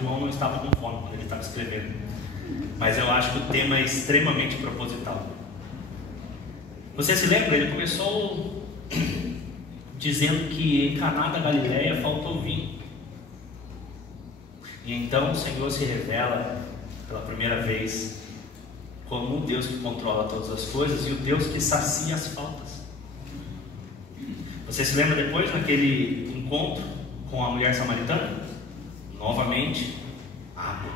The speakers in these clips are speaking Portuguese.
João não estava com fome quando ele estava escrevendo, mas eu acho que o tema é extremamente proposital. Você se lembra? Ele começou dizendo que em Caná da Galileia faltou vinho. E então o Senhor se revela pela primeira vez como um Deus que controla todas as coisas e o Deus que sacia as faltas. Você se lembra depois naquele encontro com a mulher samaritana? Novamente, água.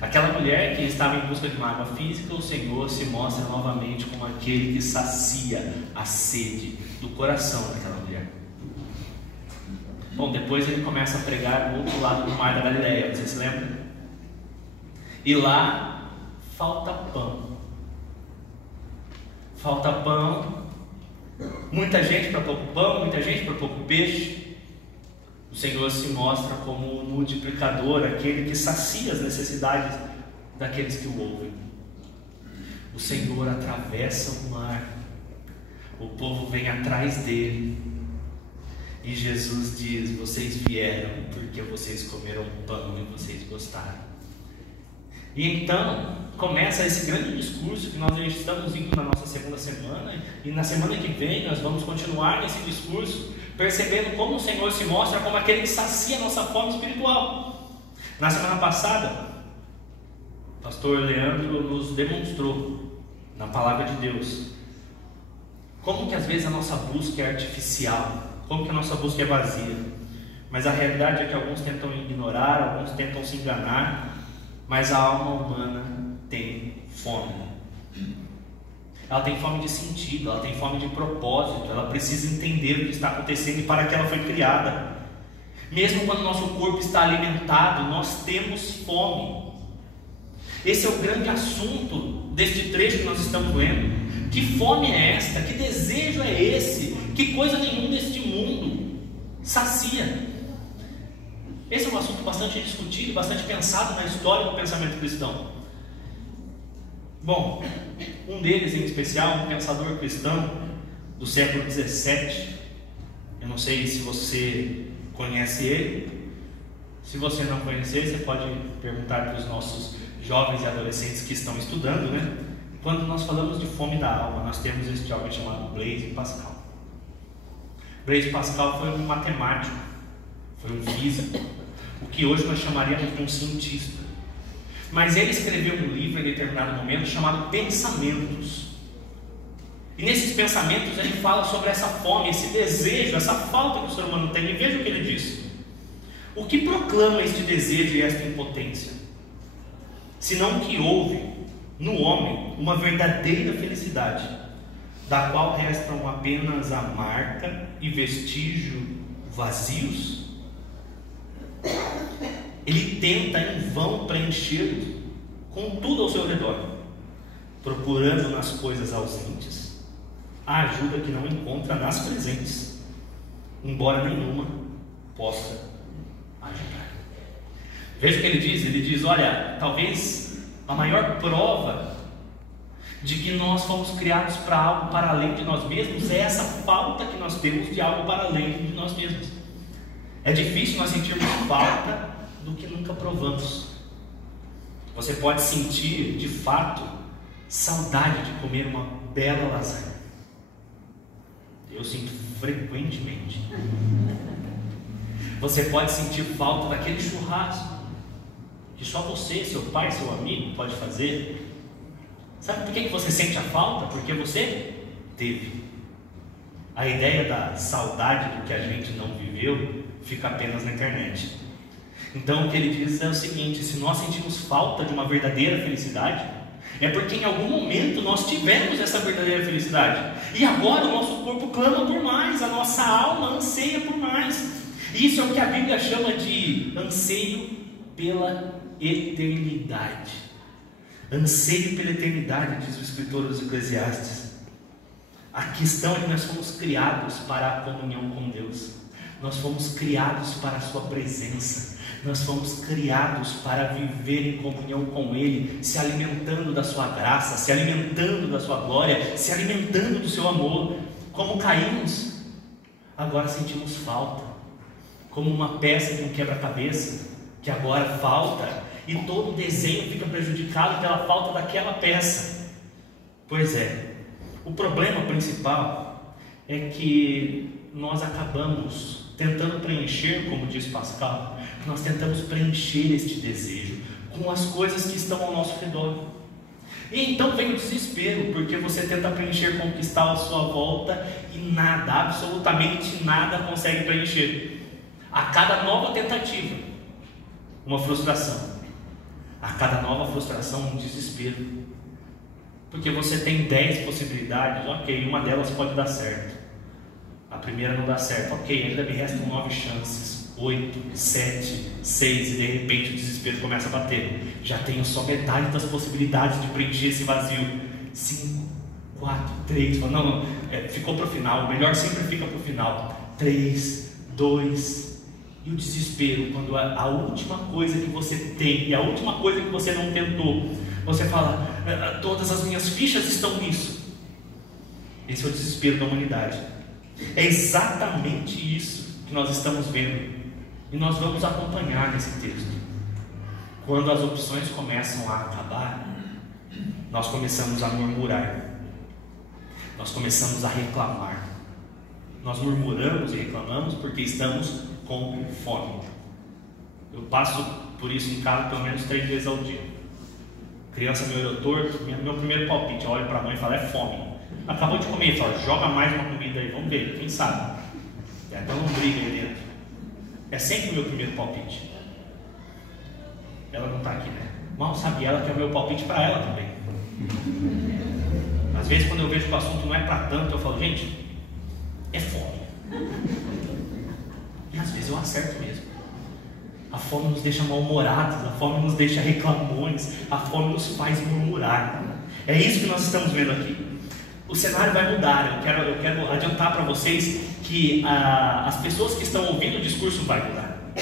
Aquela mulher que estava em busca de uma água física, o Senhor se mostra novamente como aquele que sacia a sede do coração daquela mulher. Bom, depois ele começa a pregar do outro lado do mar da Galileia, você se lembra? E lá falta pão. Falta pão. Muita gente para pouco pão, muita gente para pouco peixe. O Senhor se mostra como um multiplicador, aquele que sacia as necessidades daqueles que o ouvem. O Senhor atravessa o mar, o povo vem atrás dele, e Jesus diz: vocês vieram porque vocês comeram pão e vocês gostaram. E então começa esse grande discurso que nós estamos indo na nossa segunda semana, e na semana que vem nós vamos continuar nesse discurso, percebendo como o Senhor se mostra como aquele que sacia a nossa fome espiritual. Na semana passada, o pastor Leandro nos demonstrou na palavra de Deus como que às vezes a nossa busca é artificial, como que a nossa busca é vazia, mas a realidade é que alguns tentam ignorar, alguns tentam se enganar, mas a alma humana tem fome. Ela tem fome de sentido, ela tem fome de propósito, ela precisa entender o que está acontecendo e para que ela foi criada. Mesmo quando o nosso corpo está alimentado, nós temos fome. Esse é o grande assunto deste trecho que nós estamos lendo. Que fome é esta? Que desejo é esse? Que coisa nenhuma deste mundo sacia. Esse é um assunto bastante discutido, bastante pensado na história do pensamento cristão. Bom, um deles em especial, um pensador cristão do século XVII, eu não sei se você conhece ele. Se você não conhecer, você pode perguntar para os nossos jovens e adolescentes que estão estudando, né? Quando nós falamos de fome da alma, nós temos este jovem chamado Blaise Pascal. Blaise Pascal foi um matemático, foi um físico, o que hoje nós chamaríamos de um cientista. Mas ele escreveu um livro em determinado momento chamado Pensamentos. E nesses pensamentos ele fala sobre essa fome, esse desejo, essa falta que o ser humano tem. E veja o que ele diz: o que proclama este desejo e esta impotência? Senão que houve no homem uma verdadeira felicidade, da qual restam apenas a marca e vestígio vazios? Ele tenta em vão preencher com tudo ao seu redor, procurando nas coisas ausentes a ajuda que não encontra nas presentes, embora nenhuma possa ajudar. Veja o que ele diz. Ele diz: olha, talvez a maior prova de que nós fomos criados para algo para além de nós mesmos é essa falta que nós temos de algo para além de nós mesmos. É difícil nós sentirmos falta do que nunca provamos. Você pode sentir de fato saudade de comer uma bela lasanha. Eu sinto frequentemente. Você pode sentir falta daquele churrasco que só você, seu pai, seu amigo pode fazer. Sabe por que você sente a falta? Porque você teve. A ideia da saudade do que a gente não viveu fica apenas na internet. Então o que ele diz é o seguinte: se nós sentimos falta de uma verdadeira felicidade, é porque em algum momento nós tivemos essa verdadeira felicidade, e agora o nosso corpo clama por mais, a nossa alma anseia por mais. Isso é o que a Bíblia chama de anseio pela eternidade. Anseio pela eternidade, diz o escritor dos Eclesiastes. A questão é que nós fomos criados para a comunhão com Deus. Nós fomos criados para a sua presença. Nós fomos criados para viver em comunhão com Ele, se alimentando da sua graça, se alimentando da sua glória, se alimentando do seu amor. Como caímos, agora sentimos falta. como uma peça de um quebra-cabeça que agora falta e todo o desenho fica prejudicado pela falta daquela peça. Pois é, o problema principal é que nós acabamos tentando preencher, como diz Pascal, nós tentamos preencher este desejo com as coisas que estão ao nosso redor. E então vem o desespero, porque você tenta preencher com o que está à sua volta e nada, absolutamente nada consegue preencher. A cada nova tentativa, uma frustração. A cada nova frustração, um desespero. Porque você tem 10 possibilidades, ok, uma delas pode dar certo. A primeira não dá certo, ok, ainda me restam 9 chances, 8, 7, 6, e de repente o desespero começa a bater. Já tenho só metade das possibilidades de preencher esse vazio. 5, 4, 3, não, ficou para o final, o melhor sempre fica para o final. 3, 2, e o desespero, quando a última coisa que você tem e a última coisa que você não tentou, você fala, todas as minhas fichas estão nisso. Esse é o desespero da humanidade. É exatamente isso que nós estamos vendo e nós vamos acompanhar nesse texto. Quando as opções começam a acabar, nós começamos a murmurar, nós começamos a reclamar. Nós murmuramos e reclamamos porque estamos com fome. Eu passo por isso em casa pelo menos 3 vezes ao dia. Criança me olhou torto, meu primeiro palpite, eu olho para a mãe e falo, é fome. Acabou de comer, fala, joga mais uma comida aí, vamos ver, quem sabe. Então não briga aí dentro. É sempre o meu primeiro palpite. Ela não está aqui, né? Mal sabe ela que é o meu palpite para ela também. Às vezes quando eu vejo que o assunto não é para tanto, eu falo, gente, é fome. E às vezes eu acerto mesmo. A fome nos deixa mal-humorados, a fome nos deixa reclamões, a fome nos faz murmurar. É isso que nós estamos vendo aqui. O cenário vai mudar. Eu quero adiantar para vocês que as pessoas que estão ouvindo o discurso vai mudar.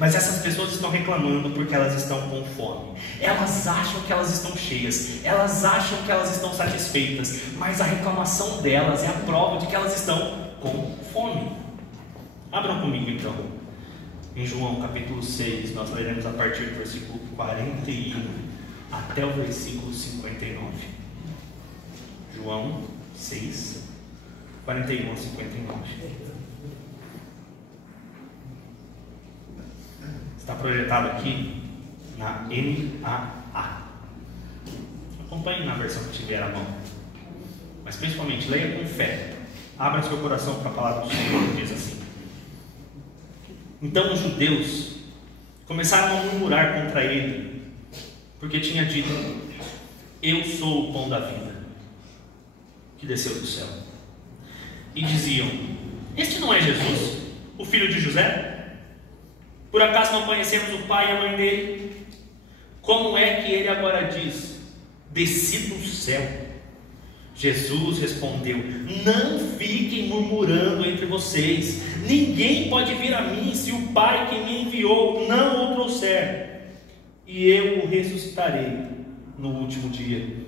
Mas essas pessoas estão reclamando porque elas estão com fome. Elas acham que elas estão cheias, elas acham que elas estão satisfeitas, mas a reclamação delas é a prova de que elas estão com fome. Abram comigo então, em João capítulo 6, nós leremos a partir do versículo 41 até o versículo 59. João 6, 41 a 59. Está projetado aqui na NAA. Acompanhe na versão que tiver à mão. Mas principalmente, leia com fé. Abra seu coração para a palavra do Senhor, diz assim. Então os judeus começaram a murmurar contra ele, porque tinha dito, eu sou o pão da vida, que desceu do céu. E diziam, este não é Jesus, o filho de José? Por acaso não conhecemos o pai e a mãe dele? Como é que ele agora diz, desci do céu? Jesus respondeu, não fiquem murmurando entre vocês, ninguém pode vir a mim se o Pai que me enviou não o trouxer, e eu o ressuscitarei no último dia.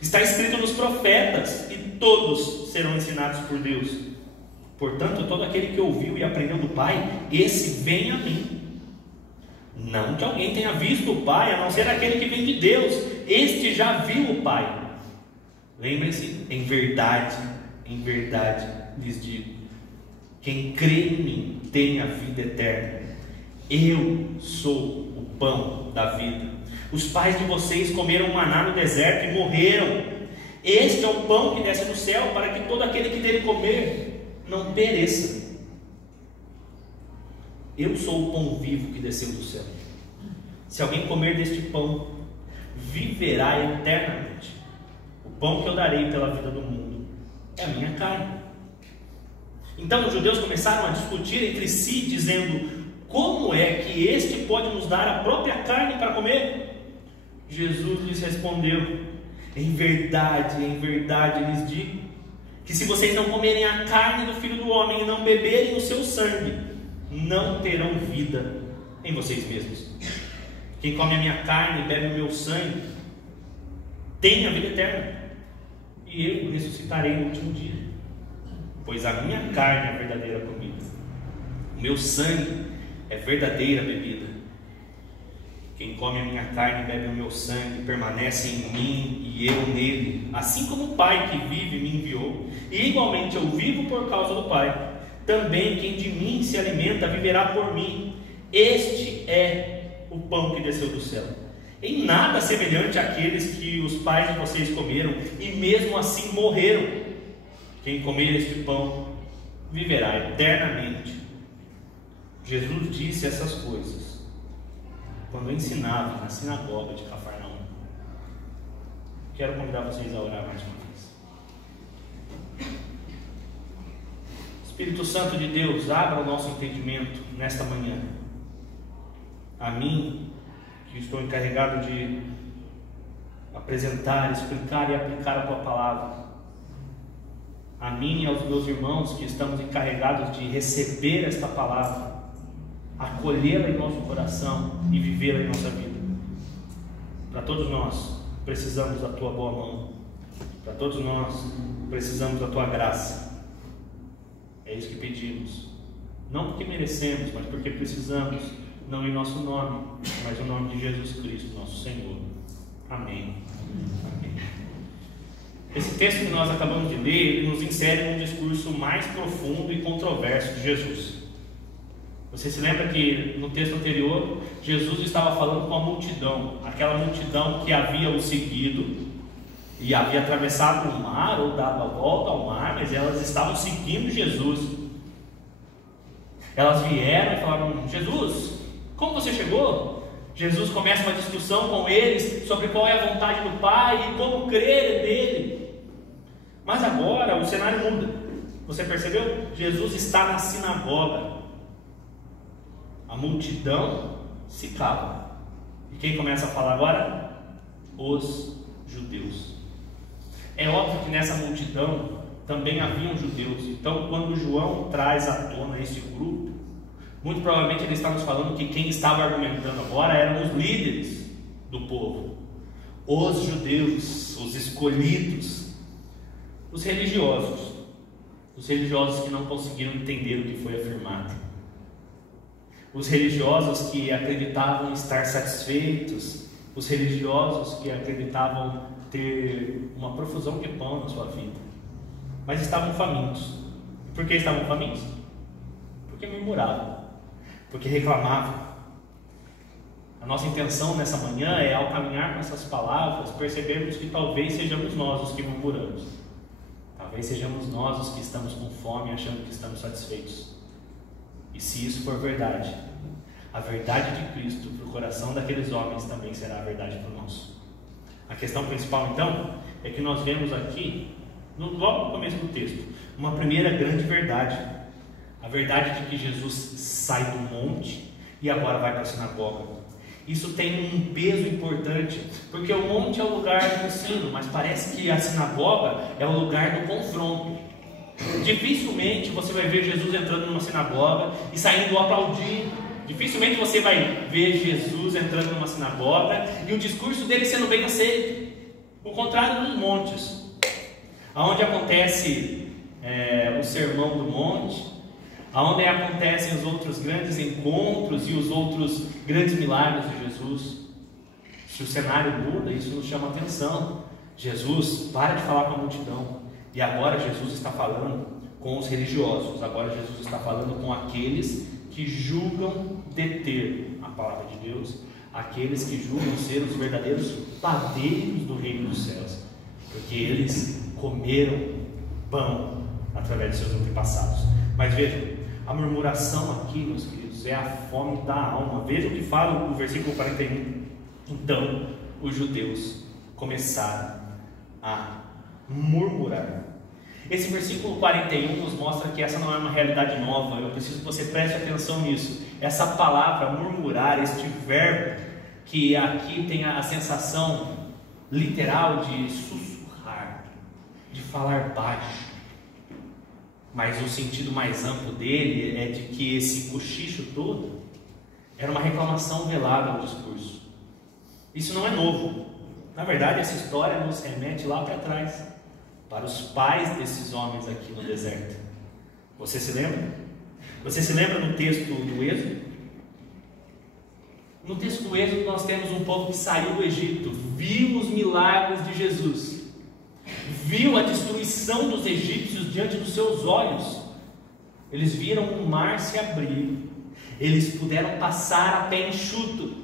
Está escrito nos profetas, e todos serão ensinados por Deus. Portanto, todo aquele que ouviu e aprendeu do Pai, esse vem a mim. Não que alguém tenha visto o Pai, a não ser aquele que vem de Deus, este já viu o Pai. Lembrem-se, em verdade lhes digo, quem crê em mim tem a vida eterna. Eu sou o pão da vida. Os pais de vocês comeram maná no deserto e morreram. Este é o pão que desce do céu, para que todo aquele que dele comer não pereça. Eu sou o pão vivo que desceu do céu. Se alguém comer deste pão, viverá eternamente. O pão que eu darei pela vida do mundo é a minha carne. Então os judeus começaram a discutir entre si, dizendo, como é que este pode nos dar a própria carne para comer? Jesus lhes respondeu, em verdade lhes digo, que se vocês não comerem a carne do Filho do Homem e não beberem o seu sangue, não terão vida em vocês mesmos. Quem come a minha carne e bebe o meu sangue, tem a vida eterna, e eu o ressuscitarei no último dia, pois a minha carne é a verdadeira comida, O meu sangue é verdadeira bebida. Quem come a minha carne e bebe o meu sangue permanece em mim e eu nele. Assim como o Pai que vive me enviou, e igualmente eu vivo por causa do Pai, também quem de mim se alimenta viverá por mim. Este é o pão que desceu do céu. Em nada semelhante àqueles que os pais de vocês comeram e mesmo assim morreram. Quem comer este pão viverá eternamente. Jesus disse essas coisas quando ensinava na sinagoga de Cafarnaum. Quero convidar vocês a orar mais uma vez. Espírito Santo de Deus, abra o nosso entendimento nesta manhã. A mim, que estou encarregado de apresentar, explicar e aplicar a Tua Palavra. A mim e aos meus irmãos que estamos encarregados de receber esta Palavra, acolhê-la em nosso coração e vivê-la em nossa vida. Para todos nós, precisamos da Tua boa mão. Para todos nós, precisamos da Tua graça. É isso que pedimos. Não porque merecemos, mas porque precisamos. Não em nosso nome, mas no nome de Jesus Cristo, nosso Senhor. Amém. Amém. Esse texto que nós acabamos de ler, ele nos insere num discurso mais profundo e controverso de Jesus. Você se lembra que no texto anterior, Jesus estava falando com a multidão, aquela multidão que havia o seguido e havia atravessado o mar ou dado a volta ao mar, mas elas estavam seguindo Jesus. Elas vieram e falaram: Jesus, como você chegou? Jesus começa uma discussão com eles sobre qual é a vontade do Pai e como crer nele. Mas agora o cenário muda. Você percebeu? Jesus está na sinagoga. A multidão se cala. E quem começa a falar agora? Os judeus. É óbvio que nessa multidão também haviam judeus. Então, quando João traz à tona esse grupo, muito provavelmente ele está nos falando que quem estava argumentando agora eram os líderes do povo, os judeus, os escolhidos, os religiosos que não conseguiram entender o que foi afirmado, os religiosos que acreditavam estar satisfeitos, os religiosos que acreditavam ter uma profusão de pão na sua vida, mas estavam famintos. Por que estavam famintos? Porque murmuravam, porque reclamavam. A nossa intenção nessa manhã é, ao caminhar com essas palavras, percebermos que talvez sejamos nós os que murmuramos, talvez sejamos nós os que estamos com fome, achando que estamos satisfeitos. E se isso for verdade, a verdade de Cristo para o coração daqueles homens também será a verdade para o nosso. A questão principal então é que nós vemos aqui, logo no começo do texto, uma primeira grande verdade. A verdade de que Jesus sai do monte e agora vai para a sinagoga. Isso tem um peso importante, porque o monte é o lugar do ensino, mas parece que a sinagoga é o lugar do confronto. Dificilmente você vai ver Jesus entrando numa sinagoga e saindo aplaudindo. Dificilmente você vai ver Jesus entrando numa sinagoga e o discurso dele sendo bem aceito. O contrário dos montes, onde acontece o sermão do monte, onde acontecem os outros grandes encontros e os outros grandes milagres de Jesus. Se o cenário muda, isso nos chama atenção. Jesus para de falar com a multidão e agora Jesus está falando com os religiosos. Agora Jesus está falando com aqueles que julgam deter a palavra de Deus, aqueles que julgam ser os verdadeiros padeiros do reino dos céus, porque eles comeram pão através de seus antepassados. Mas vejam, a murmuração aqui, meus queridos, é a fome da alma. Vejam o que fala o versículo 41. Então os judeus começaram a murmurar. Esse versículo 41 nos mostra que essa não é uma realidade nova. Eu preciso que você preste atenção nisso. Essa palavra murmurar, este verbo, que aqui tem a sensação literal de sussurrar, de falar baixo, mas o sentido mais amplo dele é de que esse cochicho todo era uma reclamação velada ao discurso. Isso não é novo. Na verdade, essa história nos remete lá para trás, para os pais desses homens aqui no deserto. Você se lembra? Você se lembra no texto do Êxodo? No texto do Êxodo nós temos um povo que saiu do Egito, viu os milagres de Jesus, viu a destruição dos egípcios diante dos seus olhos. Eles viram o mar se abrir, eles puderam passar a pé enxuto.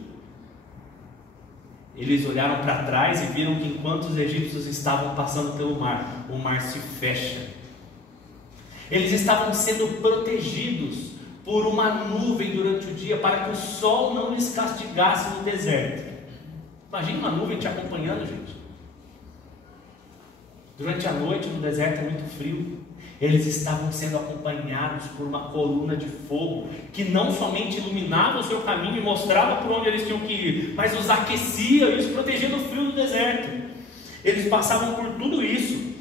Eles olharam para trás e viram que enquanto os egípcios estavam passando pelo mar, o mar se fecha. Eles estavam sendo protegidos por uma nuvem durante o dia, para que o sol não lhes castigasse no deserto. Imagina uma nuvem te acompanhando, gente. Durante a noite no deserto é muito frio. Eles estavam sendo acompanhados por uma coluna de fogo, que não somente iluminava o seu caminho e mostrava por onde eles tinham que ir, mas os aquecia e os protegia do frio do deserto. Eles passavam por tudo isso,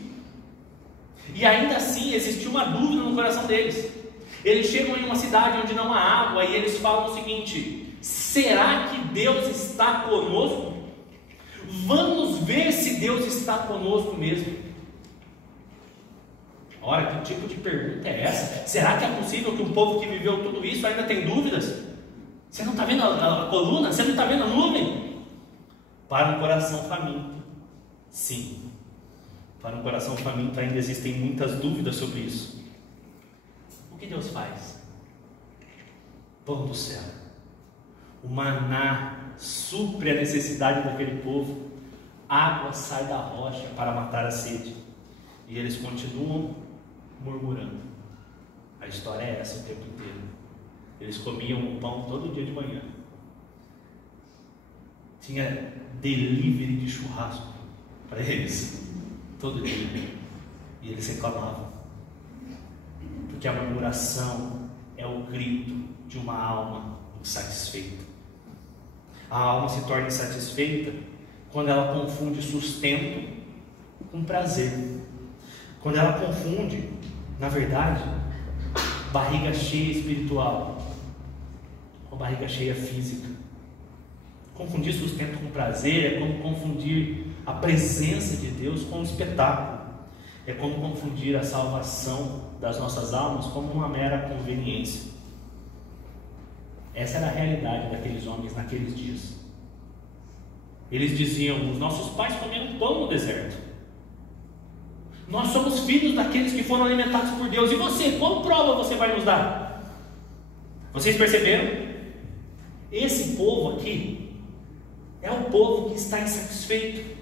e ainda assim existia uma dúvida no coração deles. Eles chegam em uma cidade onde não há água, e eles falam o seguinte: será que Deus está conosco? Vamos ver se Deus está conosco mesmo. Ora, que tipo de pergunta é essa? Será que é possível que um povo que viveu tudo isso ainda tem dúvidas? Você não está vendo a coluna? Você não está vendo a nuvem? Para um coração faminto, sim. Para um coração faminto ainda existem muitas dúvidas sobre isso. O que Deus faz? Pão do céu. O maná supre a necessidade daquele povo. Água sai da rocha para matar a sede. E eles continuam murmurando. A história é essa o tempo inteiro. Eles comiam o pão todo dia de manhã. Tinha delivery de churrasco para eles todo dia. E eles reclamavam. Porque a murmuração é o grito de uma alma insatisfeita. A alma se torna insatisfeita quando ela confunde sustento com prazer. Quando ela confunde, na verdade, barriga cheia espiritual com barriga cheia física. Confundir sustento com prazer é como confundir a presença de Deus com um espetáculo. É como confundir a salvação das nossas almas como uma mera conveniência. Essa era a realidade daqueles homens naqueles dias. Eles diziam: os nossos pais comeram pão no deserto. Nós somos filhos daqueles que foram alimentados por Deus. E você, qual prova você vai nos dar? Vocês perceberam? Esse povo aqui é o povo que está insatisfeito.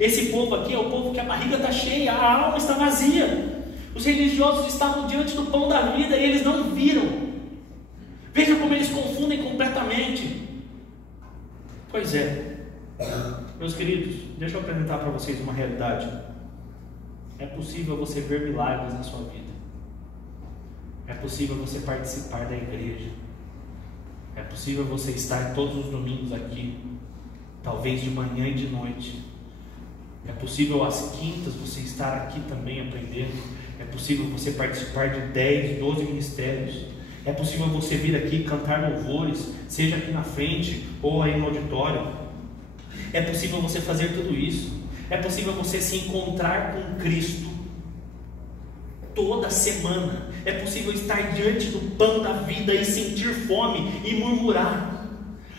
Esse povo aqui é o povo que a barriga está cheia, a alma está vazia. Os religiosos estavam diante do pão da vida e eles não viram. Veja como eles confundem completamente. Pois é, meus queridos, deixa eu apresentar para vocês uma realidade. É possível você ver milagres na sua vida. É possível você participar da igreja. É possível você estar todos os domingos aqui, talvez de manhã e de noite. É possível às quintas você estar aqui também aprendendo. É possível você participar de 10, 12 ministérios. É possível você vir aqui cantar louvores, seja aqui na frente ou aí no auditório. É possível você fazer tudo isso. É possível você se encontrar com Cristo toda semana. É possível estar diante do pão da vida e sentir fome e murmurar.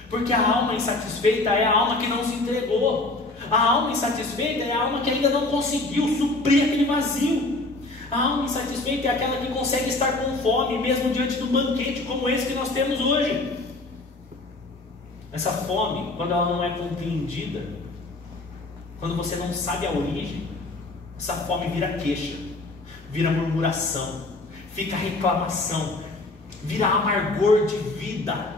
Porque a alma insatisfeita é a alma que não se entregou. A alma insatisfeita é a alma que ainda não conseguiu suprir aquele vazio. A alma insatisfeita é aquela que consegue estar com fome mesmo diante do banquete como esse que nós temos hoje. Essa fome, quando ela não é compreendida, quando você não sabe a origem, essa fome vira queixa, vira murmuração, fica reclamação, vira amargor de vida.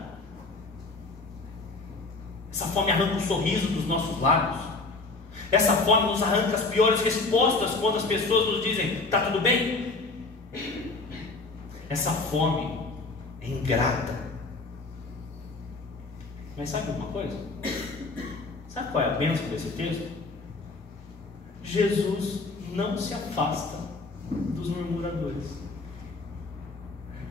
Essa fome arranca o sorriso dos nossos lábios. Essa fome nos arranca as piores respostas quando as pessoas nos dizem: está tudo bem? Essa fome é ingrata. Mas sabe uma coisa? Sabe qual é a bênção desse texto? Jesus não se afasta dos murmuradores.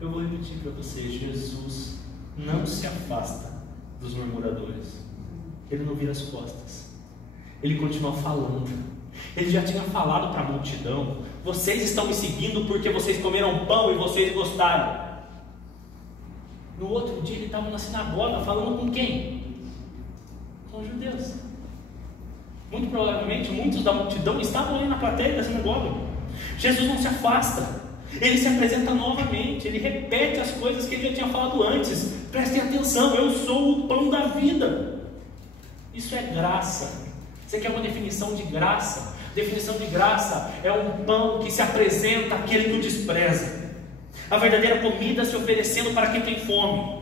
Eu vou repetir para você: Jesus não se afasta dos murmuradores. Ele não vira as costas. Ele continua falando. Ele já tinha falado para a multidão: vocês estão me seguindo porque vocês comeram pão e vocês gostaram. No outro dia ele estava na sinagoga falando com quem? Com os judeus. Muito provavelmente muitos da multidão estavam ali na plateia da sinagoga. Jesus não se afasta, ele se apresenta novamente, ele repete as coisas que ele já tinha falado antes. Prestem atenção, eu sou o pão da vida. Isso é graça. Você quer uma definição de graça? Definição de graça é um pão que se apresenta àquele que o despreza. A verdadeira comida se oferecendo para quem tem fome.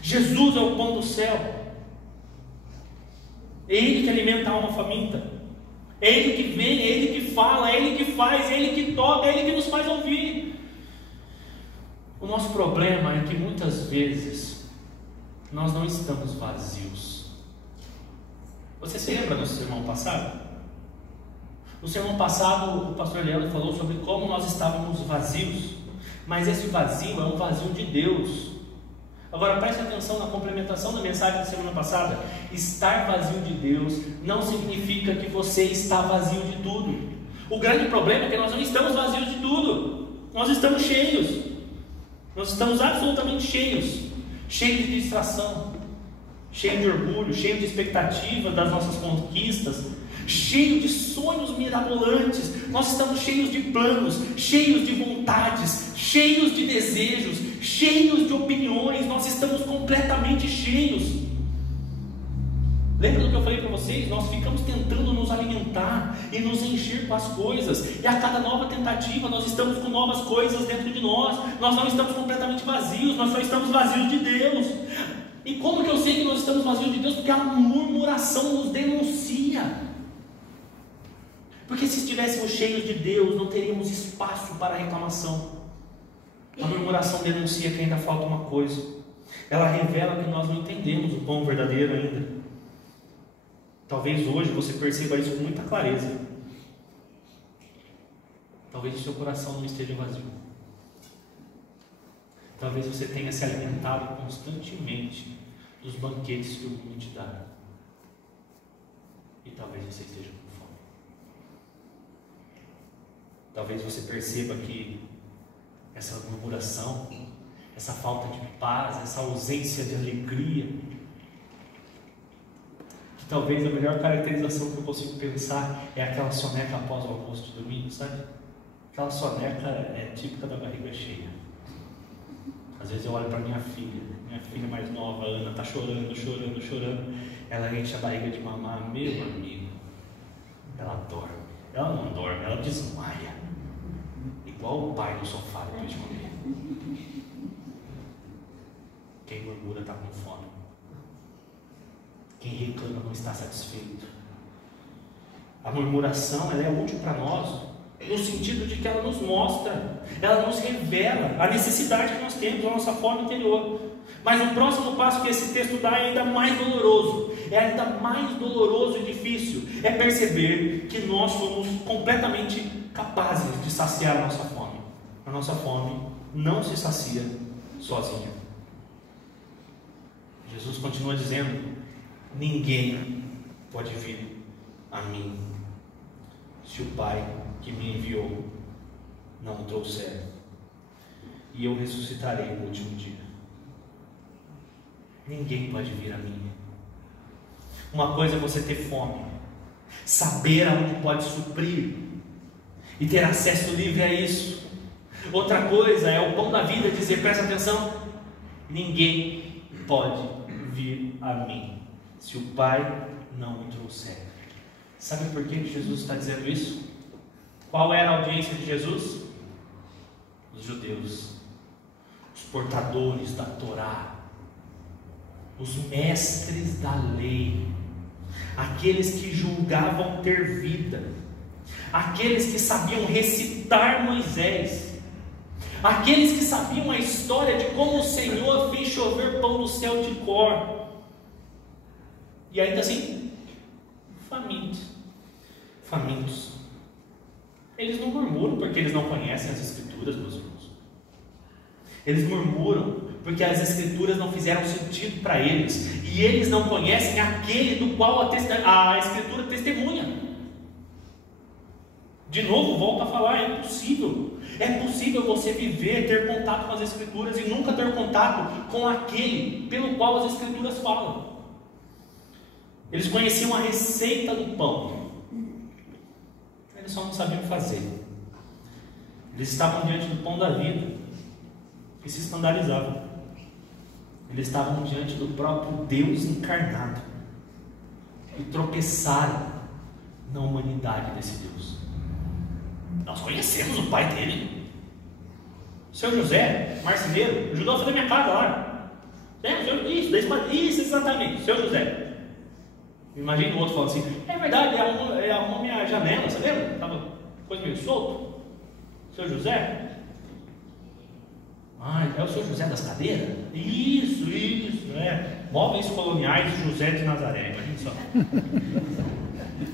Jesus é o pão do céu. É Ele que alimenta a alma faminta. É Ele que vem, é Ele que fala, é Ele que faz, é Ele que toca, é Ele que nos faz ouvir. O nosso problema é que muitas vezes nós não estamos vazios. Você se lembra do sermão passado? No sermão passado, o pastor Leandro falou sobre como nós estávamos vazios. Mas esse vazio é um vazio de Deus. Agora preste atenção na complementação da mensagem da semana passada. Estar vazio de Deus não significa que você está vazio de tudo. O grande problema é que nós não estamos vazios de tudo. Nós estamos cheios. Nós estamos absolutamente cheios. Cheios de distração, cheios de orgulho, cheios de expectativa das nossas conquistas, cheios de sonhos mirabolantes. Nós estamos cheios de planos, cheios de vontades, cheios de desejos, cheios de opiniões. Nós estamos completamente cheios. Lembra do que eu falei para vocês? Nós ficamos tentando nos alimentar e nos encher com as coisas, e a cada nova tentativa nós estamos com novas coisas dentro de nós. Nós não estamos completamente vazios, nós só estamos vazios de Deus. E como que eu sei que nós estamos vazios de Deus? Porque a murmuração nos denuncia. Porque se estivéssemos cheios de Deus, não teríamos espaço para a reclamação. A murmuração denuncia que ainda falta uma coisa. Ela revela que nós não entendemos o pão verdadeiro ainda. Talvez hoje você perceba isso com muita clareza. Talvez o seu coração não esteja vazio. Talvez você tenha se alimentado constantemente dos banquetes que o mundo te dá. E talvez você esteja com fome. Talvez você perceba que essa murmuração, essa falta de paz, essa ausência de alegria, que talvez a melhor caracterização que eu consigo pensar é aquela soneca após o almoço de domingo, sabe? Aquela soneca é típica da barriga cheia. Às vezes eu olho para minha filha mais nova, Ana, está chorando. Ela enche a barriga de mamar, meu amigo. Ela dorme. Ela não dorme, ela desmaia. Igual o pai no sofá depois de comer. Quem murmura está com fome. Quem reclama não está satisfeito. A murmuração, ela é útil para nós, no sentido de que ela nos mostra, ela nos revela a necessidade que nós temos, a nossa fome interior. Mas o próximo passo que esse texto dá é ainda mais doloroso. É ainda mais doloroso e difícil. É perceber que nós somos completamente capazes de saciar a nossa fome. A nossa fome não se sacia sozinha. Jesus continua dizendo: ninguém pode vir a mim se o Pai que me enviou não o trouxer, e eu ressuscitarei no último dia. Ninguém pode vir a mim. Uma coisa é você ter fome, saber aonde pode suprir e ter acesso livre a isso. Outra coisa é o pão da vida dizer, presta atenção, ninguém pode vir a mim se o Pai não o trouxer. Sabe por que Jesus está dizendo isso? Qual era a audiência de Jesus? Os judeus, os portadores da Torá, os mestres da lei, aqueles que julgavam ter vida, aqueles que sabiam recitar Moisés, aqueles que sabiam a história de como o Senhor fez chover pão do céu de cor, e ainda assim, famintos. Eles não murmuram porque eles não conhecem as Escrituras, meus irmãos. Eles murmuram porque as Escrituras não fizeram sentido para eles, e eles não conhecem aquele do qual a Escritura testemunha. De novo, volto a falar, é impossível É possível você viver, ter contato com as Escrituras e nunca ter contato com aquele pelo qual as Escrituras falam. Eles conheciam a receita do pão, eles só não sabiam fazer. Eles estavam diante do pão da vida e se escandalizavam. Eles estavam diante do próprio Deus encarnado e tropeçaram na humanidade desse Deus. Nós conhecemos o pai dele, seu José, marceneiro, ajudou a fazer minha casa lá. Isso, exatamente, seu José. Imagina o outro falando assim: é verdade, ele arrumou minha janela, você lembra? Estava coisa meio solto. Seu José? Ah, é o seu José das cadeiras? Isso, móveis coloniais José de Nazaré, imagina só.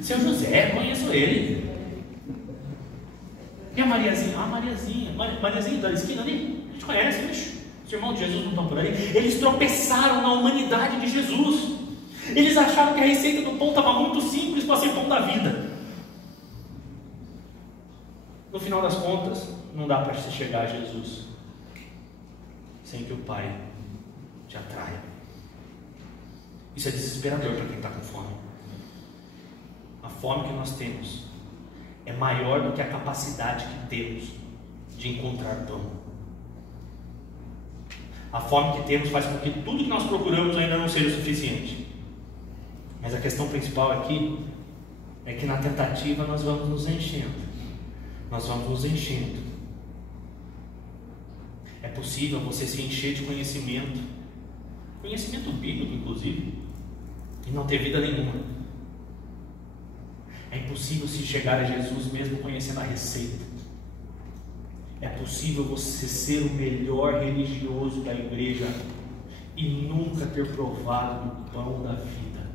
Seu José, conheço ele. E a Mariazinha? Ah, Mariazinha da esquina ali? A gente conhece, bicho. Os irmãos de Jesus não estão por aí. Eles tropeçaram na humanidade de Jesus. Eles acharam que a receita do pão estava muito simples para ser pão da vida. No final das contas, não dá para você chegar a Jesus sem que o Pai te atraia. Isso é desesperador para quem está com fome. A fome que nós temos é maior do que a capacidade que temos de encontrar pão. A fome que temos faz com que tudo que nós procuramos ainda não seja o suficiente. Mas a questão principal aqui é que na tentativa nós vamos nos enchendo. É possível você se encher de conhecimento bíblico inclusive, e não ter vida nenhuma. É impossível se chegar a Jesus mesmo conhecendo a receita. É possível você ser o melhor religioso da igreja e nunca ter provado o pão da vida.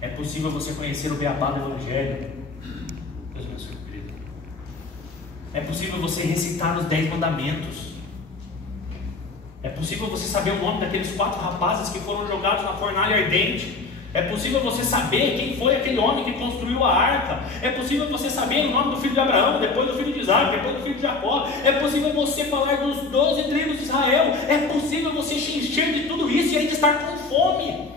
É possível você conhecer o beabá do Evangelho. Deus me surpreenda. É possível você recitar os 10 mandamentos. É possível você saber o nome daqueles 4 rapazes que foram jogados na fornalha ardente. É possível você saber quem foi aquele homem que construiu a arca. É possível você saber o nome do filho de Abraão, depois do filho de Isaac, depois do filho de Jacó. É possível você falar dos 12 tribos de Israel. É possível você se encher de tudo isso e ainda estar com fome.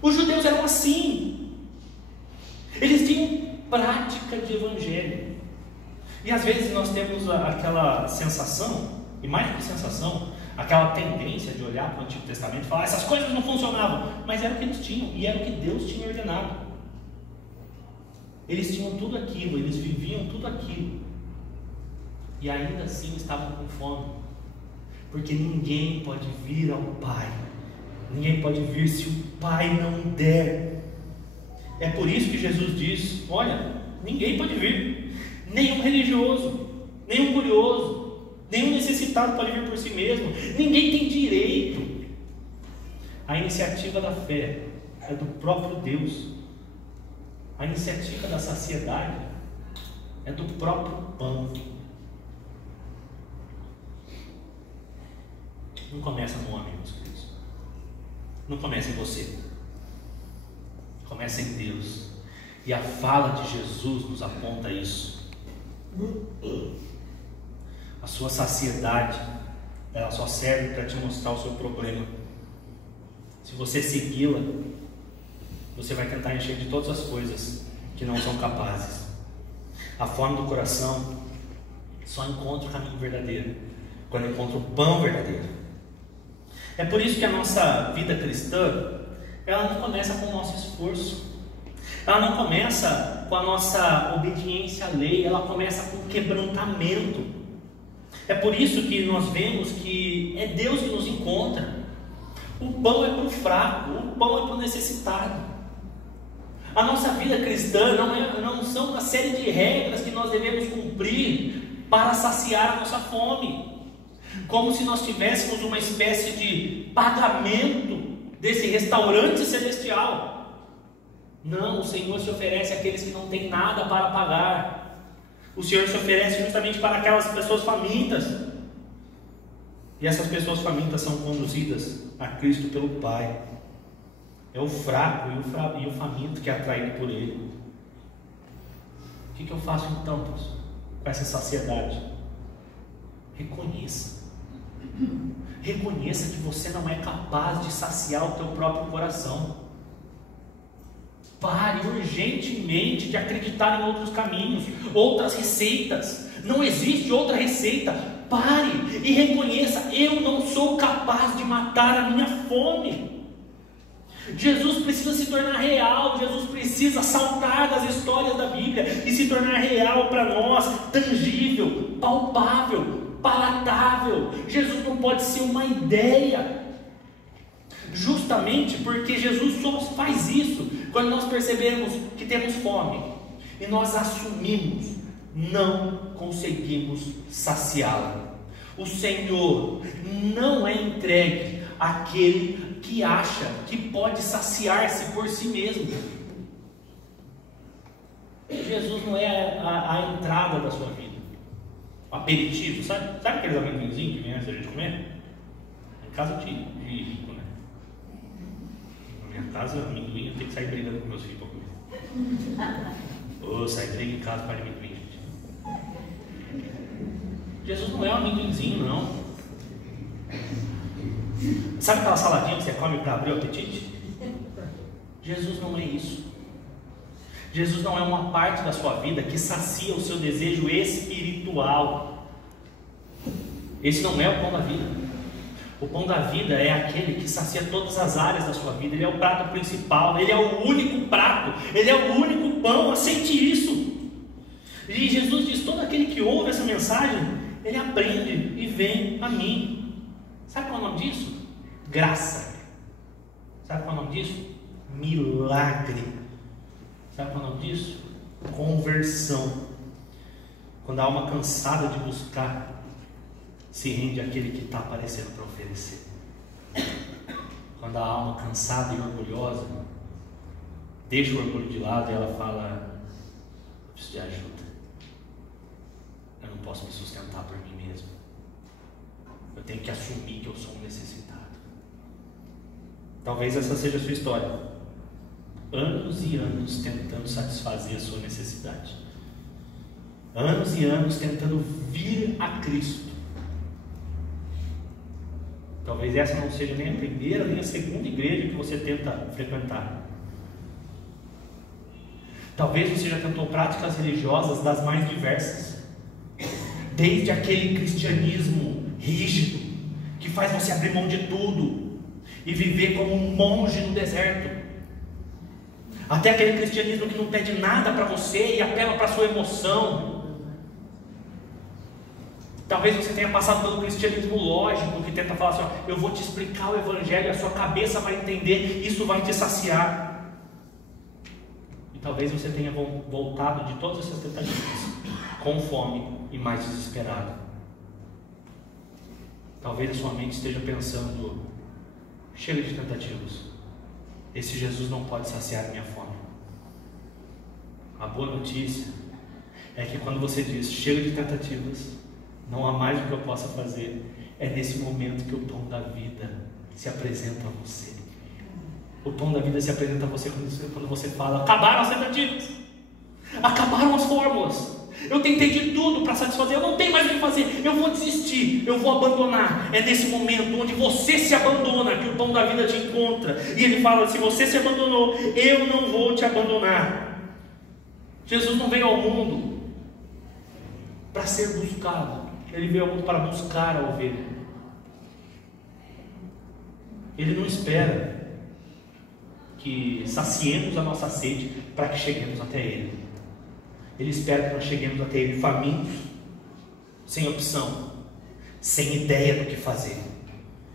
Os judeus eram assim. Eles tinham prática de evangelho. E às vezes nós temos aquela sensação, e mais do que sensação, aquela tendência de olhar para o Antigo Testamento e falar: essas coisas não funcionavam. Mas era o que eles tinham, e era o que Deus tinha ordenado. Eles tinham tudo aquilo, eles viviam tudo aquilo, e ainda assim estavam com fome. Porque ninguém pode vir ao Pai, ninguém pode vir se o Pai não der. É por isso que Jesus diz: olha, ninguém pode vir, nenhum religioso, nenhum curioso, nenhum necessitado pode vir por si mesmo, ninguém tem direito. A iniciativa da fé é do próprio Deus. A iniciativa da saciedade é do próprio pão. Não começa no homem, meus queridos. Não começa em você. Começa em Deus. E a fala de Jesus nos aponta isso. A sua saciedade, ela só serve para te mostrar o seu problema. Se você segui-la, você vai tentar encher de todas as coisas que não são capazes. A fome do coração só encontra o caminho verdadeiro quando encontra o pão verdadeiro. É por isso que a nossa vida cristã, ela não começa com o nosso esforço, ela não começa com a nossa obediência à lei, ela começa com quebrantamento. É por isso que nós vemos que é Deus que nos encontra. O pão é para o fraco, o pão é para o necessitado. A nossa vida cristã não são uma série de regras que nós devemos cumprir para saciar a nossa fome, como se nós tivéssemos uma espécie de pagamento desse restaurante celestial. Não, o Senhor se oferece àqueles que não têm nada para pagar. O Senhor se oferece justamente para aquelas pessoas famintas. E essas pessoas famintas são conduzidas a Cristo pelo Pai. É o fraco e o faminto que é atraído por Ele. O que eu faço então, pastor, com essa saciedade? Reconheça. Reconheça que você não é capaz de saciar o teu próprio coração. Pare urgentemente de acreditar em outros caminhos, outras receitas. Não existe outra receita. Pare e reconheça: eu não sou capaz de matar a minha fome. Jesus precisa se tornar real. Jesus precisa saltar das histórias da Bíblia e se tornar real para nós, tangível, palpável, palatável. Jesus não pode ser uma ideia. Justamente porque Jesus só faz isso quando nós percebemos que temos fome e nós assumimos, não conseguimos saciá-la. O Senhor não é entregue àquele que acha que pode saciar-se por si mesmo. Jesus não é a entrada da sua vida, o aperitivo. Sabe aqueles amendoinzinhos que vem antes da gente comer? Em casa de rico, né? Na minha casa, amendoim, eu tenho que sair brigando com meus filhos para comer. Ou sair brigando em casa para amendoim, gente. Jesus não é um amendoinzinho, não. Sabe aquela saladinha que você come para abrir o apetite? Jesus não é isso. Jesus não é uma parte da sua vida que sacia o seu desejo espiritual. Esse não é o pão da vida. O pão da vida é aquele que sacia todas as áreas da sua vida. Ele é o prato principal, ele é o único prato, ele é o único pão. Aceite isso. E Jesus diz: todo aquele que ouve essa mensagem, ele aprende e vem a mim. Sabe qual é o nome disso? Graça. Sabe qual é o nome disso? Milagre. Sabe qual é o nome disso? Conversão. Quando a alma cansada de buscar se rende àquele que está aparecendo para oferecer. Quando a alma cansada e orgulhosa deixa o orgulho de lado e ela fala: eu preciso de ajuda, eu não posso me sustentar por mim mesmo, eu tenho que assumir que eu sou um necessitado. Talvez essa seja a sua história. Anos e anos tentando satisfazer a sua necessidade. Anos e anos tentando vir a Cristo. Talvez essa não seja nem a primeira nem a segunda igreja que você tenta frequentar. Talvez você já tentou práticas religiosas das mais diversas, desde aquele cristianismo rígido que faz você abrir mão de tudo e viver como um monge no deserto, até aquele cristianismo que não pede nada para você e apela para a sua emoção. Talvez você tenha passado pelo cristianismo lógico, que tenta falar assim: ó, eu vou te explicar o evangelho, a sua cabeça vai entender, isso vai te saciar. E talvez você tenha voltado de todas essas tentativas com fome e mais desesperado. Talvez a sua mente esteja pensando: chega de tentativas, esse Jesus não pode saciar a minha fome. A boa notícia é que quando você diz chega de tentativas, não há mais o que eu possa fazer, é nesse momento que o pão da vida se apresenta a você. O pão da vida se apresenta a você quando você fala: acabaram as tentativas, acabaram as fórmulas, eu tentei de tudo para satisfazer, eu não tenho mais o que fazer, eu vou desistir, eu vou abandonar. É nesse momento onde você se abandona que o pão da vida te encontra. E ele fala: se você se abandonou, eu não vou te abandonar. Jesus não veio ao mundo para ser buscado, ele veio ao mundo para buscar a ovelha. Ele não espera que saciemos a nossa sede para que cheguemos até ele. Ele espera que nós cheguemos até ele famintos, sem opção, sem ideia do que fazer.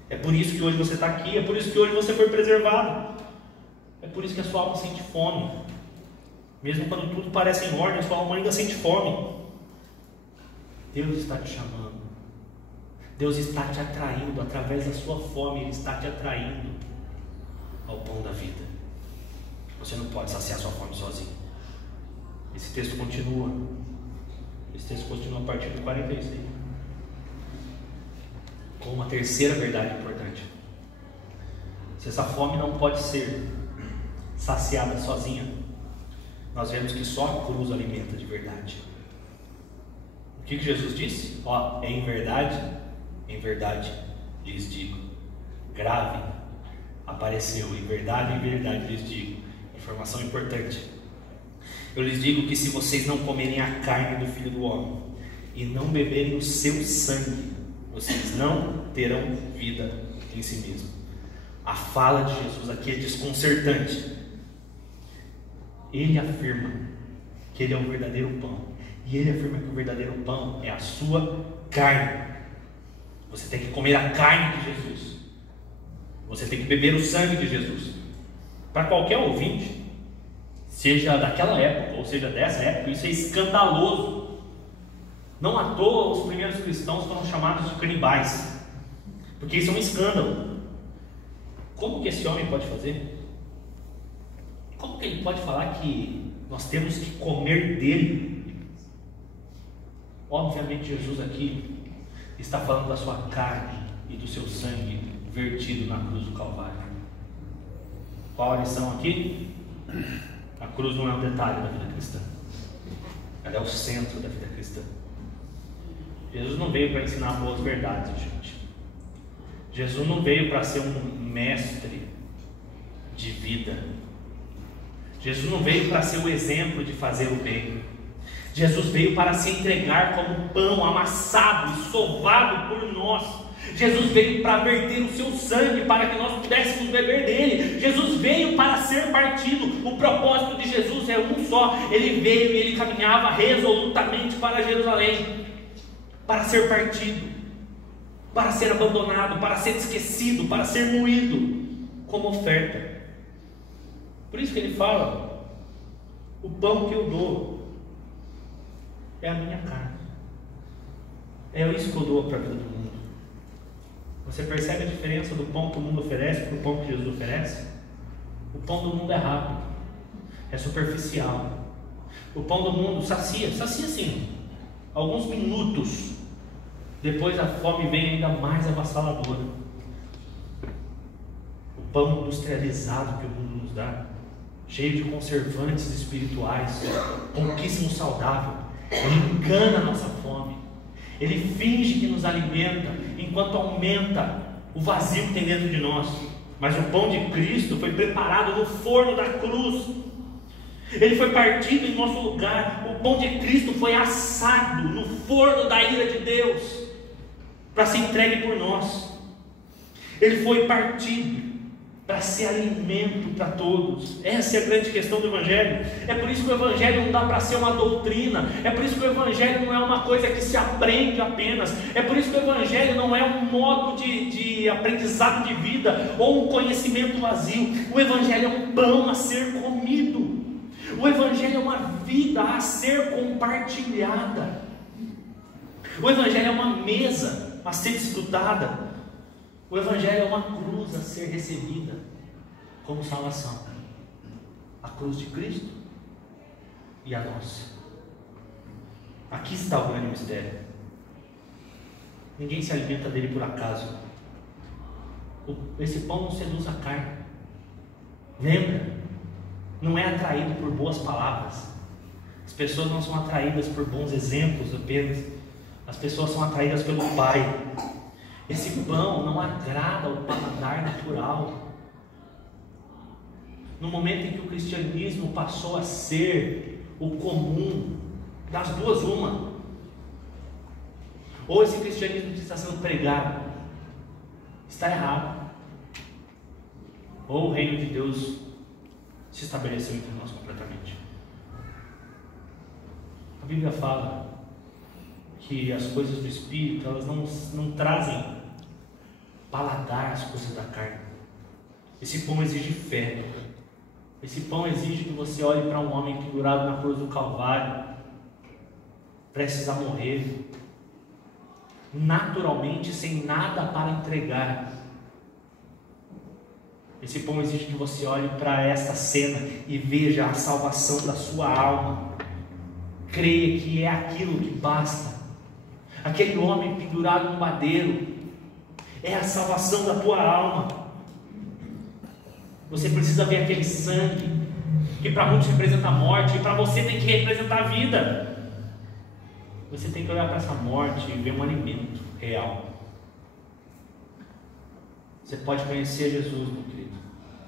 É por isso que hoje você está aqui, é por isso que hoje você foi preservado, é por isso que a sua alma sente fome. Mesmo quando tudo parece em ordem, a sua alma ainda sente fome. Deus está te chamando, Deus está te atraindo, através da sua fome, Ele está te atraindo ao pão da vida. Você não pode saciar sua fome sozinho. Esse texto continua a partir do 46, com uma terceira verdade importante. Se essa fome não pode ser saciada sozinha, nós vemos que só a cruz alimenta de verdade. O que Jesus disse? Em verdade lhes digo. Grave, apareceu, em verdade lhes digo. Informação importante. Eu lhes digo que se vocês não comerem a carne do Filho do Homem e não beberem o seu sangue, vocês não terão vida em si mesmo. A fala de Jesus aqui é desconcertante. Ele afirma que ele é o verdadeiro pão, e ele afirma que o verdadeiro pão é a sua carne. Você tem que comer a carne de Jesus, você tem que beber o sangue de Jesus. Para qualquer ouvinte, seja daquela época ou seja dessa época, isso é escandaloso. Não à toa os primeiros cristãos foram chamados de canibais, porque isso é um escândalo. Como que esse homem pode fazer? Como que ele pode falar que nós temos que comer dele? Obviamente Jesus aqui está falando da sua carne e do seu sangue vertido na cruz do Calvário. Qual a lição aqui? A cruz não é um detalhe da vida cristã, ela é o centro da vida cristã. Jesus não veio para ensinar boas verdades, gente. Jesus não veio para ser um mestre de vida. Jesus não veio para ser o exemplo de fazer o bem. Jesus veio para se entregar como pão amassado e sovado por nós. Jesus veio para verter o seu sangue para que nós pudéssemos beber dele. Jesus veio para ser partido. O propósito de Jesus é um só. Ele veio e ele caminhava resolutamente para Jerusalém, para ser partido, para ser abandonado, para ser esquecido, para ser moído como oferta. Por isso que ele fala: o pão que eu dou é a minha carne. É isso que eu dou para a vida do mundo. Você percebe a diferença do pão que o mundo oferece para o pão que Jesus oferece? O pão do mundo é rápido, é superficial. O pão do mundo sacia sim, alguns minutos. Depois a fome vem ainda mais avassaladora. O pão industrializado que o mundo nos dá, cheio de conservantes espirituais, pouquíssimo saudável, ele engana a nossa fome. Ele finge que nos alimenta, enquanto aumenta o vazio que tem dentro de nós. Mas o pão de Cristo foi preparado no forno da cruz. Ele foi partido em nosso lugar. O pão de Cristo foi assado no forno da ira de Deus, para ser entregue por nós. Ele foi partido para ser alimento para todos. Essa é a grande questão do Evangelho. É por isso que o Evangelho não dá para ser uma doutrina. É por isso que o Evangelho não é uma coisa que se aprende apenas. É por isso que o Evangelho não é um modo de aprendizado de vida ou um conhecimento vazio. O Evangelho é um pão a ser comido. O Evangelho é uma vida a ser compartilhada. O Evangelho é uma mesa a ser desfrutada. O Evangelho é uma cruz a ser recebida como salvação. A cruz de Cristo e a nossa. Aqui está o grande mistério. Ninguém se alimenta dele por acaso. Esse pão não seduz a carne. Lembra? Não é atraído por boas palavras. As pessoas não são atraídas por bons exemplos apenas. As pessoas são atraídas pelo Pai. Esse pão não agrada ao paladar natural. No momento em que o cristianismo passou a ser o comum, das duas uma: ou esse cristianismo que está sendo pregado está errado, ou o reino de Deus se estabeleceu entre nós completamente. A Bíblia fala que as coisas do Espírito, elas não trazem paladar às coisas da carne. Esse pão exige fé. Esse pão exige que você olhe para um homem pendurado na cruz do Calvário, prestes a morrer, naturalmente, sem nada para entregar. Esse pão exige que você olhe para esta cena e veja a salvação da sua alma. Creia que é aquilo que basta. Aquele homem pendurado no madeiro é a salvação da tua alma. Você precisa ver aquele sangue que para muitos representa a morte, e para você tem que representar a vida. Você tem que olhar para essa morte e ver um alimento real. Você pode conhecer Jesus, meu querido.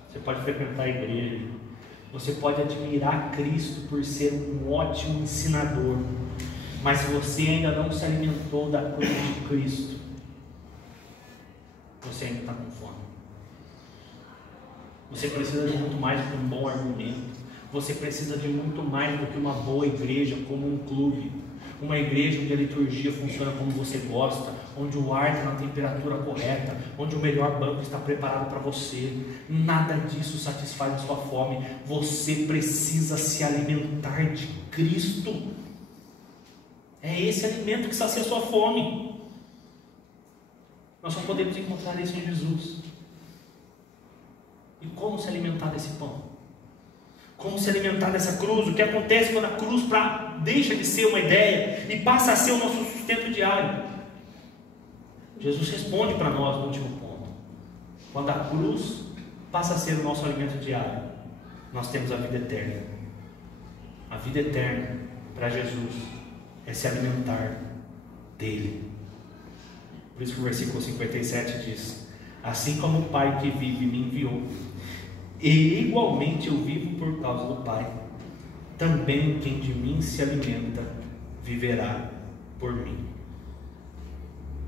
Você pode frequentar a igreja. Você pode admirar Cristo por ser um ótimo ensinador. Mas se você ainda não se alimentou da cruz de Cristo, você ainda está com fome. Você precisa de muito mais do que um bom argumento. Você precisa de muito mais do que uma boa igreja, como um clube. Uma igreja onde a liturgia funciona como você gosta, onde o ar está na temperatura correta, onde o melhor banco está preparado para você. Nada disso satisfaz a sua fome. Você precisa se alimentar de Cristo. É esse alimento que sacia a sua fome. Nós só podemos encontrar isso em Jesus. E como se alimentar desse pão? Como se alimentar dessa cruz? O que acontece quando a cruz deixa de ser uma ideia e passa a ser o nosso sustento diário? Jesus responde para nós no último ponto. Quando a cruz passa a ser o nosso alimento diário, nós temos a vida eterna. A vida eterna para Jesus é se alimentar dele. Por isso que o versículo 57 diz: assim como o Pai que vive me enviou, e igualmente eu vivo por causa do Pai, também quem de mim se alimenta viverá por mim.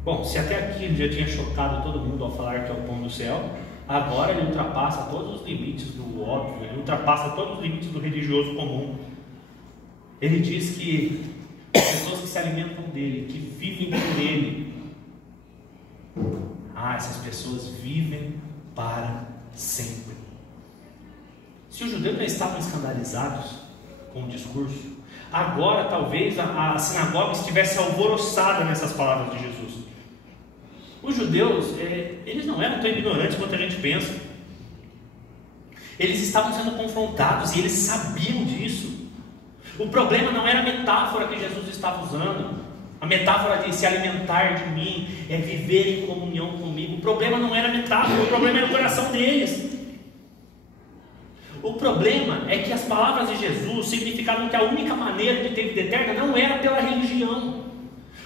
Bom, se até aqui ele já tinha chocado todo mundo ao falar que é o pão do céu, agora ele ultrapassa todos os limites do óbvio, ele ultrapassa todos os limites do religioso comum. Ele diz que as pessoas que se alimentam dele, que vivem por ele, essas pessoas vivem para sempre. Se os judeus não estavam escandalizados com o discurso, agora talvez a sinagoga estivesse alvoroçada nessas palavras de Jesus. Os judeus, eles não eram tão ignorantes quanto a gente pensa. Eles estavam sendo confrontados e eles sabiam disso. O problema não era a metáfora que Jesus estava usando. A metáfora de se alimentar de mim é viver em comunhão comigo. O problema não era a metáfora, o problema era o coração deles. O problema é que as palavras de Jesus significavam que a única maneira de ter vida eterna não era pela religião.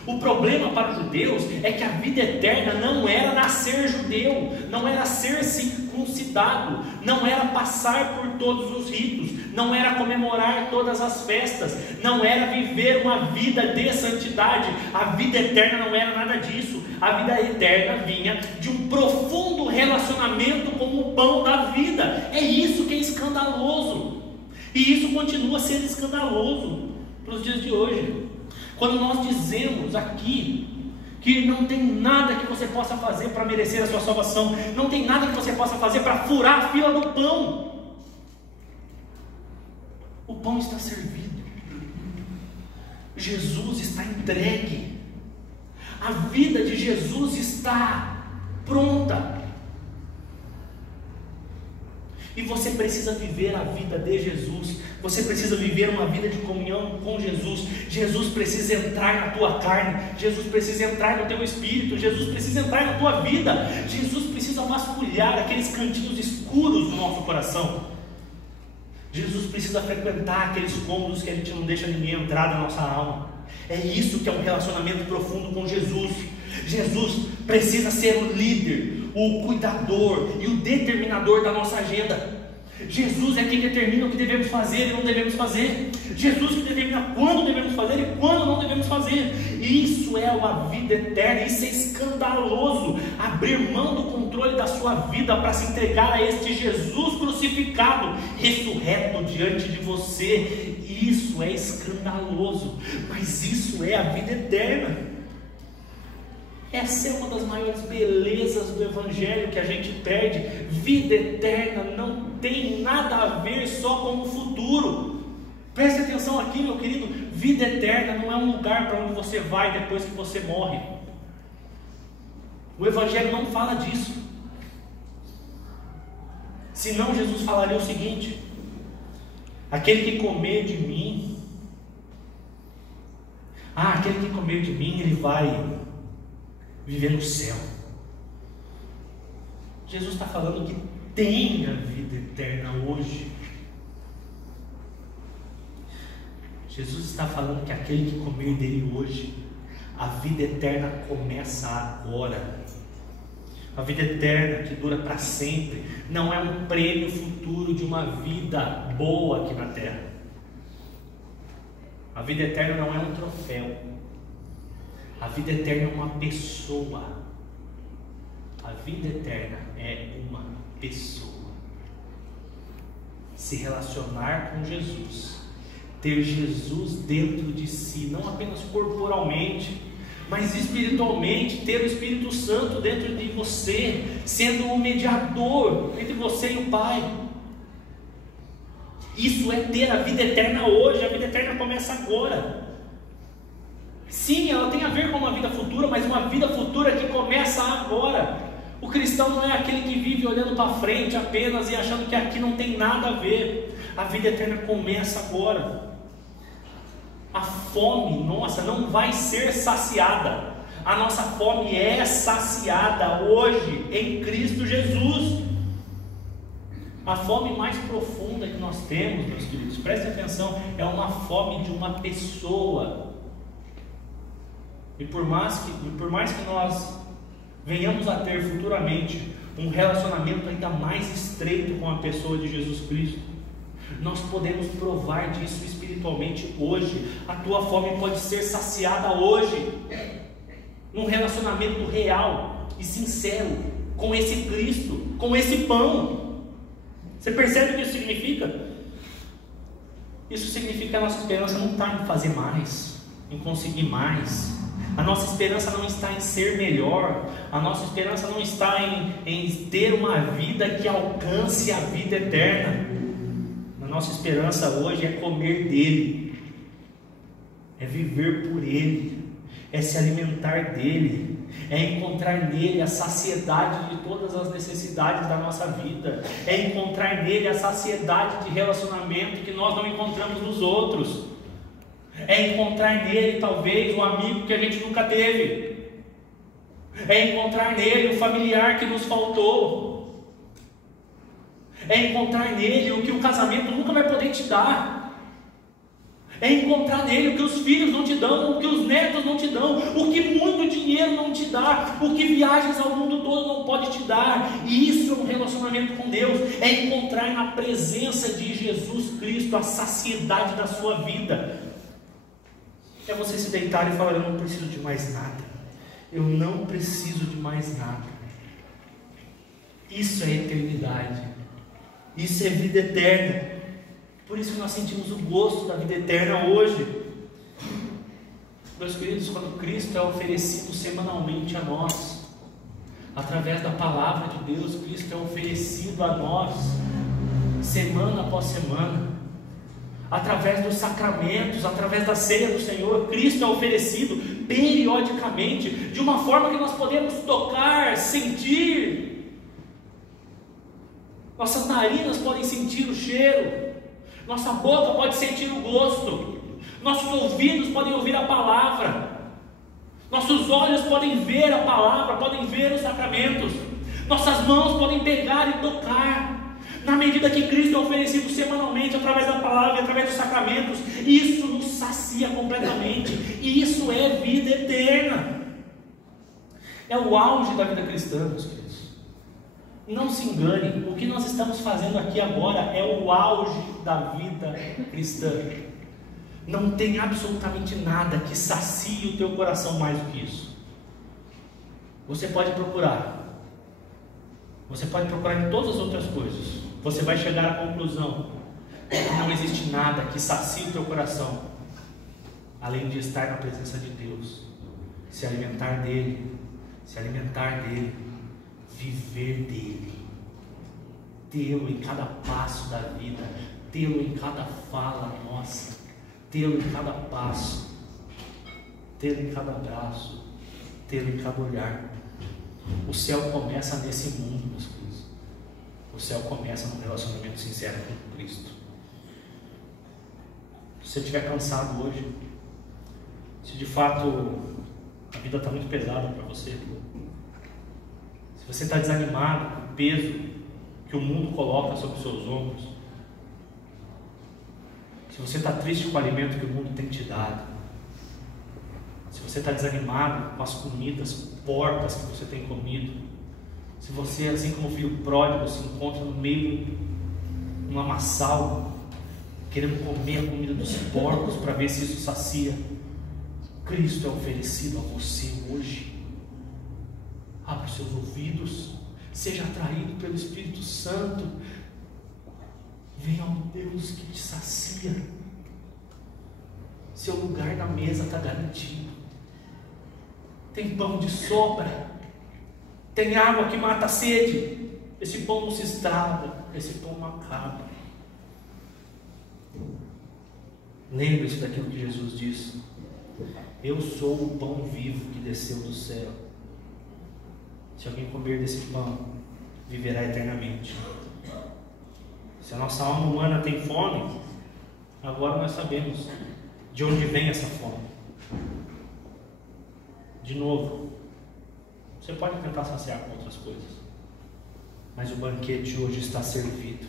O problema para os judeus é que a vida eterna não era nascer judeu, não era ser circuncidado, não era passar por todos os ritos, não era comemorar todas as festas, não era viver uma vida de santidade. A vida eterna não era nada disso. A vida eterna vinha de um profundo relacionamento com o pão da vida. É isso que é escandaloso, e isso continua sendo escandaloso para os dias de hoje. Quando nós dizemos aqui que não tem nada que você possa fazer para merecer a sua salvação, não tem nada que você possa fazer para furar a fila do pão. O pão está servido, Jesus está entregue, a vida de Jesus está pronta. E você precisa viver a vida de Jesus. Você precisa viver uma vida de comunhão com Jesus. Jesus precisa entrar na tua carne. Jesus precisa entrar no teu espírito. Jesus precisa entrar na tua vida. Jesus precisa vasculhar aqueles cantinhos escuros do nosso coração. Jesus precisa frequentar aqueles cômodos que a gente não deixa ninguém entrar na nossa alma. É isso que é um relacionamento profundo com Jesus. Jesus precisa ser o líder, o cuidador e o determinador da nossa agenda. Jesus é quem determina o que devemos fazer e não devemos fazer. Jesus que determina quando devemos fazer e quando não devemos fazer. Isso é a vida eterna. Isso é escandaloso. Abrir mão do controle da sua vida para se entregar a este Jesus crucificado, ressurreto diante de você. Isso é escandaloso, mas isso é a vida eterna. Essa é uma das maiores belezas do Evangelho que a gente perde. Vida eterna não tem nada a ver só com o futuro. Preste atenção aqui, meu querido. Vida eterna não é um lugar para onde você vai depois que você morre. O Evangelho não fala disso. Senão Jesus falaria o seguinte: aquele que comer de mim, aquele que comer de mim, ele vai viver no céu. Jesus está falando que tem a vida eterna hoje. Jesus está falando que aquele que comer dele hoje, a vida eterna começa agora. A vida eterna que dura para sempre não é um prêmio futuro de uma vida boa aqui na terra. A vida eterna não é um troféu. A vida eterna é uma pessoa. A vida eterna é uma pessoa. Se relacionar com Jesus, ter Jesus dentro de si, não apenas corporalmente, mas espiritualmente, ter o Espírito Santo dentro de você, sendo o mediador entre você e o Pai. Isso é ter a vida eterna hoje. A vida eterna começa agora. Sim, ela tem a ver com uma vida futura, mas uma vida futura que começa agora. O cristão não é aquele que vive olhando para frente apenas e achando que aqui não tem nada a ver. A vida eterna começa agora. A fome nossa não vai ser saciada. A nossa fome é saciada hoje em Cristo Jesus. A fome mais profunda que nós temos, meus queridos, prestem atenção, é uma fome de uma pessoa. E por mais que nós venhamos a ter futuramente um relacionamento ainda mais estreito com a pessoa de Jesus Cristo, nós podemos provar disso espiritualmente hoje. A tua fome pode ser saciada hoje, num relacionamento real e sincero com esse Cristo, com esse pão. Você percebe o que isso significa? Isso significa que a nossa esperança não está em fazer mais, em conseguir mais. A nossa esperança não está em ser melhor. A nossa esperança não está em ter uma vida que alcance a vida eterna. A nossa esperança hoje é comer dele, é viver por ele, é se alimentar dele, é encontrar nele a saciedade de todas as necessidades da nossa vida, é encontrar nele a saciedade de relacionamento que nós não encontramos nos outros, é encontrar nele talvez um amigo que a gente nunca teve, é encontrar nele o familiar que nos faltou, é encontrar nele o que o casamento nunca vai poder te dar, é encontrar nele o que os filhos não te dão, o que os netos não te dão, o que muito dinheiro não te dá, o que viagens ao mundo todo não pode te dar. E isso é um relacionamento com Deus, é encontrar na presença de Jesus Cristo a saciedade da sua vida. É você se deitar e falar: eu não preciso de mais nada, eu não preciso de mais nada. Isso é eternidade, isso é vida eterna. Por isso que nós sentimos o gosto da vida eterna hoje. Meus queridos, quando Cristo é oferecido semanalmente a nós, através da palavra de Deus, Cristo é oferecido a nós, semana após semana, através dos sacramentos, através da ceia do Senhor, Cristo é oferecido periodicamente, de uma forma que nós podemos tocar, sentir. Nossas narinas podem sentir o cheiro, nossa boca pode sentir o gosto, nossos ouvidos podem ouvir a palavra, nossos olhos podem ver a palavra, podem ver os sacramentos, nossas mãos podem pegar e tocar. Na medida que Cristo é oferecido semanalmente através da palavra e através dos sacramentos, isso nos sacia completamente, e isso é vida eterna. É o auge da vida cristã, meus queridos. Não se engane, o que nós estamos fazendo aqui agora é o auge da vida cristã. Não tem absolutamente nada que sacie o teu coração mais do que isso. Você pode procurar em todas as outras coisas, você vai chegar à conclusão que não existe nada que sacie o teu coração, além de estar na presença de Deus, se alimentar dele, viver dele, tê-lo em cada passo da vida, tê-lo em cada fala nossa, tê-lo em cada passo, tê-lo em cada abraço, tê-lo em cada olhar. O céu começa nesse mundo, meus filhos. O céu começa num relacionamento sincero com Cristo. Se você estiver cansado hoje, se de fato a vida está muito pesada para você, se você está desanimado com o peso que o mundo coloca sobre os seus ombros, Se você está triste com o alimento que o mundo tem te dado, se você está desanimado com as comidas porcas que você tem comido, se você, assim como o filho pródigo, se encontra no meio de um lamaçal, querendo comer a comida dos porcos para ver se isso sacia, Cristo é oferecido a você hoje. Abra os seus ouvidos, seja atraído pelo Espírito Santo, venha ao Deus que te sacia. Seu lugar na mesa está garantido. Tem pão de sobra, tem água que mata a sede. Esse pão não se estraga, esse pão não acaba. Lembre-se daquilo que Jesus disse: eu sou o pão vivo que desceu do céu. Se alguém comer desse pão, viverá eternamente. Se a nossa alma humana tem fome, agora nós sabemos de onde vem essa fome. De novo, você pode tentar saciar com outras coisas, mas o banquete hoje está servido.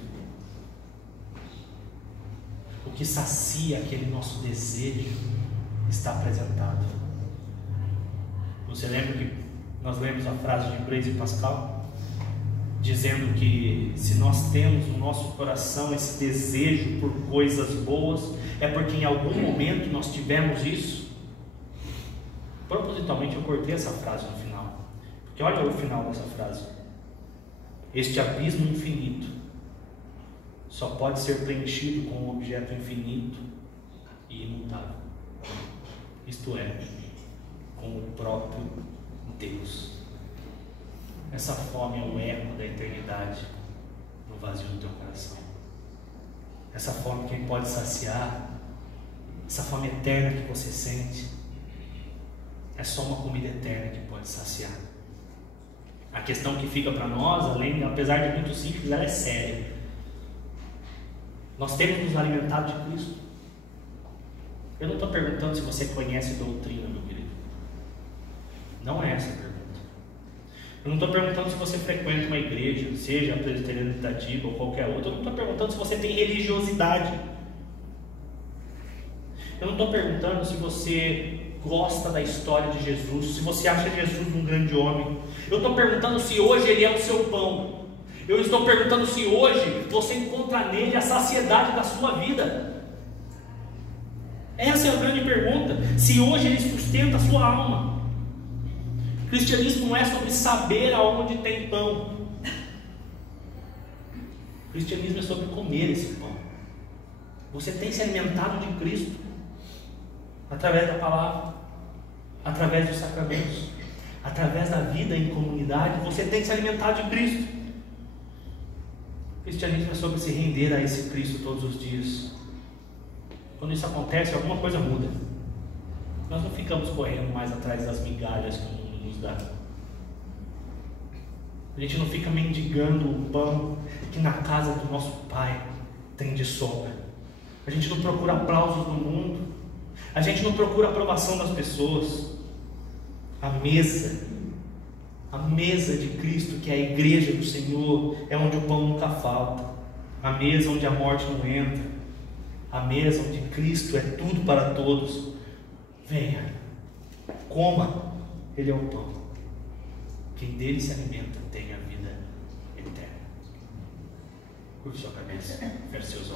O que sacia aquele nosso desejo está apresentado. Você lembra que nós lemos a frase de Blaise Pascal, dizendo que se nós temos no nosso coração esse desejo por coisas boas, é porque em algum momento nós tivemos isso. Propositalmente eu cortei essa frase no final, porque olha o final dessa frase: este abismo infinito só pode ser preenchido com um objeto infinito e imutável, isto é, com o próprio Deus. Essa fome é o eco da eternidade no vazio do teu coração. Essa fome quem pode saciar, essa fome eterna que você sente, é só uma comida eterna que pode saciar. A questão que fica para nós, apesar de muito simples, ela é séria. Nós temos nos alimentado de Cristo. Eu não estou perguntando se você conhece doutrina, meu querido. Não é essa a pergunta. Eu não estou perguntando se você frequenta uma igreja, seja a presbiteriana, meditativa ou qualquer outra. Eu não estou perguntando se você tem religiosidade. Eu não estou perguntando se você gosta da história de Jesus, se você acha Jesus um grande homem. Eu estou perguntando se hoje Ele é o seu pão. Eu estou perguntando se hoje você encontra nele a saciedade da sua vida. Essa é a grande pergunta. Se hoje Ele sustenta a sua alma. Cristianismo não é sobre saber aonde tem pão. Cristianismo é sobre comer esse pão. Você tem se alimentado de Cristo através da palavra, através dos sacramentos, através da vida em comunidade. Você tem se alimentado de Cristo. Cristianismo é sobre se render a esse Cristo todos os dias. Quando isso acontece, alguma coisa muda. Nós não ficamos correndo mais atrás das migalhas que o mundo nos dá. A gente não fica mendigando o pão que na casa do nosso Pai tem de sobra. A gente não procura aplausos do mundo. A gente não procura a aprovação das pessoas. A mesa de Cristo, que é a igreja do Senhor, é onde o pão nunca falta. A mesa onde a morte não entra. A mesa onde Cristo é tudo para todos. Venha, coma, Ele é o pão. Quem dele se alimenta tem a vida eterna. Curva sua cabeça, feche seus olhos.